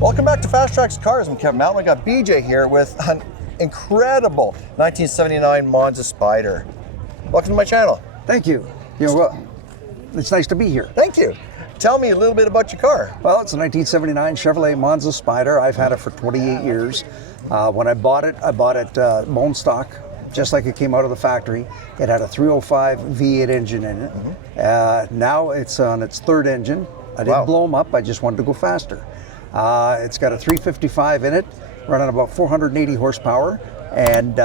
Welcome back to FasTrax Cars. I'm Kevin Matlo. I got BJ here with an incredible 1979 Monza Spyder. Welcome to my channel. Thank you. Well, it's nice to be here. Thank you. Tell me a little bit about your car. Well, it's a 1979 Chevrolet Monza Spyder. I've had it for 28 years. When I bought it bone stock, just like it came out of the factory. It had a 305 V8 engine in it. Now it's on its third engine. I didn't blow them up. I just wanted to go faster. It's got a 355 in it, running about 480 horsepower, and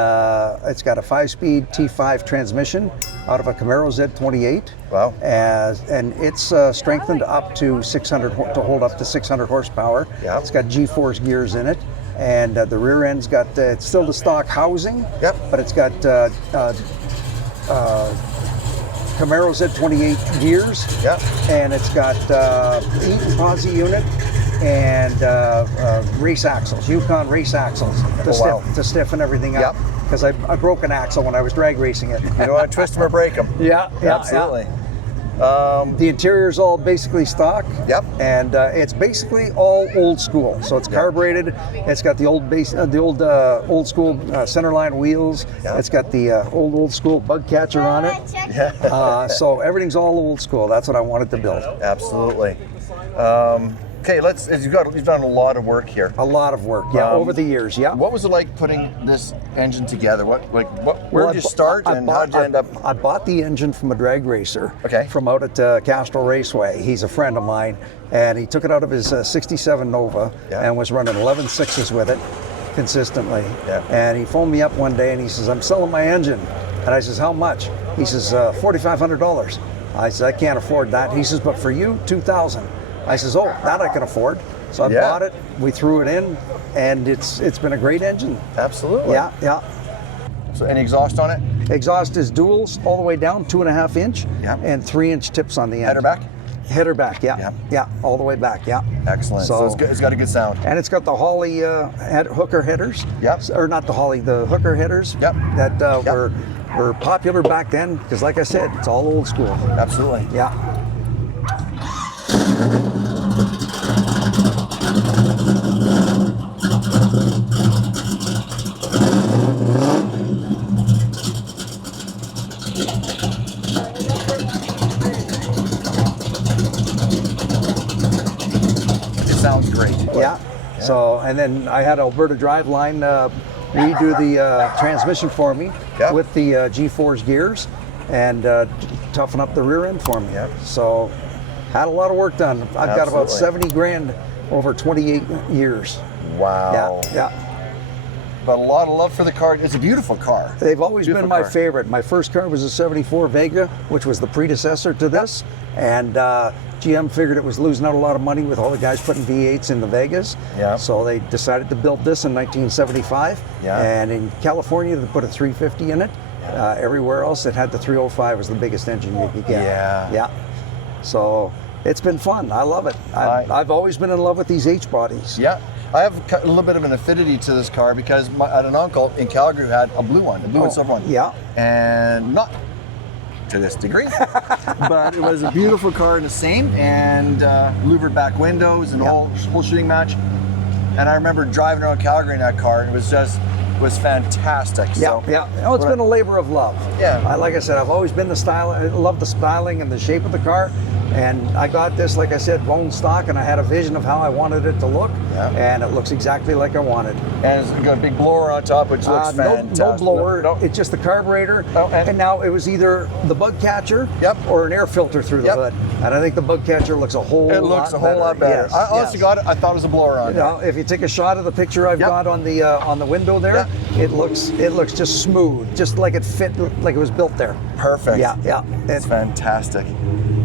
it's got a 5-speed T5 transmission out of a Camaro Z28. Wow. And it's strengthened up to 600 to hold up to 600 horsepower. Yeah. It's got G-force gears in it, and the rear end's got it's still the stock housing. Yep. But it's got Camaro Z28 gears. Yep. And it's got Eaton posi unit and race axles, Yukon race axles to stiffen everything up. Because I broke an axle when I was drag racing it. You don't want to twist them or break them. Yeah, Absolutely. The interior is all basically stock. Yep. And it's basically all old school. So it's carbureted. It's got the old old school centerline wheels. Yep. It's got the old school bug catcher on it. Yeah. So everything's all old school. That's what I wanted to build. Absolutely. Okay, you've done a lot of work here. A lot of work, yeah, over the years, yeah. What was it like putting this engine together? Where did you start and how did you end up? I bought the engine from a drag racer from out at Castro Raceway. He's a friend of mine, and he took it out of his 67 Nova and was running 11 6s with it consistently. Yeah. And he phoned me up one day and he says, I'm selling my engine. And I says, how much? He says, $4,500. I said, I can't afford that. He says, but for you, $2,000. I says, oh, that I can afford. So I bought it, we threw it in, and it's been a great engine. Absolutely. Yeah. So any exhaust on it? Exhaust is duals all the way down, 2.5 inch, and 3-inch tips on the end. Header back? Header back, yeah, all the way back, yeah. Excellent. So it's good. It's got a good sound. And it's got the Holley hooker headers. Yep. Or not the Holley, the hooker headers. Yep. That were popular back then, because like I said, it's all old school. Absolutely. Yeah. It sounds great. Yeah. So, and then I had Alberta Driveline redo the transmission for me with the G-force gears and toughen up the rear end for me. Yep. So, had a lot of work done. I've got about 70 grand over 28 years. Wow. Yeah. But a lot of love for the car. It's a beautiful car. They've always been my favorite. My first car was a 74 Vega, which was the predecessor to this. And GM figured it was losing out a lot of money with all the guys putting V8s in the Vegas. Yeah. So they decided to build this in 1975. Yeah. And in California, they put a 350 in it. Everywhere else, it had the 305 was the biggest engine you could get. Yeah. So it's been fun. I love it. I've always been in love with these H bodies. Yeah. I have a little bit of an affinity to this car because I had an uncle in Calgary who had a blue one, and silver one. Yeah. And not to this degree, but it was a beautiful car in the same, and louvered back windows and whole shooting match. And I remember driving around Calgary in that car, and it was fantastic. Oh, it's been a labor of love. Yeah. Like I said, I've always been I love the styling and the shape of the car. And I got this, like I said, bone stock, and I had a vision of how I wanted it to look, and it looks exactly like I wanted. And it's got a big blower on top, which looks fantastic. No blower, it's just the carburetor, and now it was either the bug catcher or an air filter through the hood. And I think the bug catcher looks a whole lot better. I honestly got it, I thought it was a blower on it. If you take a shot of the picture I've got on the window there, it looks just smooth, just like it fit, like it was built there. Perfect. Yeah. It's fantastic.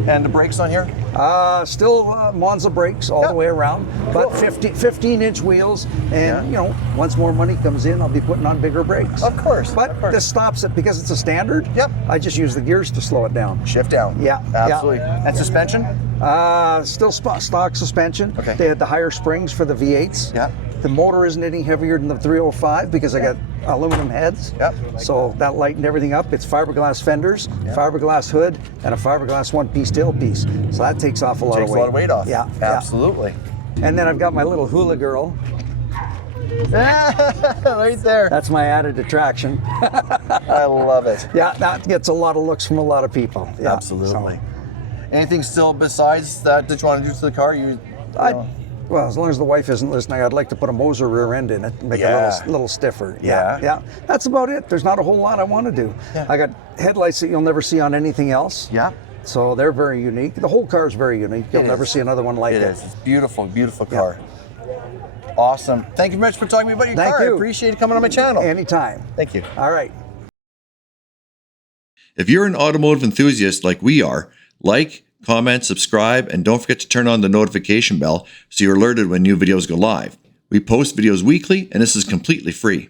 And the brakes on here? Still Monza brakes all the way around, but 15-inch wheels. And you know, once more money comes in, I'll be putting on bigger brakes. Of course. But this stops it because it's a standard. Yep. I just use the gears to slow it down. Shift down. Yeah. Absolutely. And suspension? Still stock suspension. Okay. They had the higher springs for the V8s. Yeah. The motor isn't any heavier than the 305 because I got aluminum heads. Yep. So that lightened everything up. It's fiberglass fenders, fiberglass hood, and a fiberglass one-piece tailpiece. So that takes off a lot of weight. Takes a lot of weight off. Yeah. Absolutely. And then I've got my little hula girl. Right there. That's my added attraction. I love it. Yeah, that gets a lot of looks from a lot of people. Yeah, Absolutely. so. Anything still besides that you want to do to the car? Well, as long as the wife isn't listening, I'd like to put a Moser rear end in it, make it a little stiffer. Yeah. That's about it. There's not a whole lot I want to do. Yeah. I got headlights that you'll never see on anything else. Yeah. So they're very unique. The whole car is very unique. You'll never see another one like it. It is. It's beautiful, beautiful car. Awesome. Thank you very much for talking to me about your car. Thank you. I appreciate you coming on my channel. Anytime. Thank you. All right. If you're an automotive enthusiast like we are, like, comment, subscribe, and don't forget to turn on the notification bell so you're alerted when new videos go live. We post videos weekly, and this is completely free.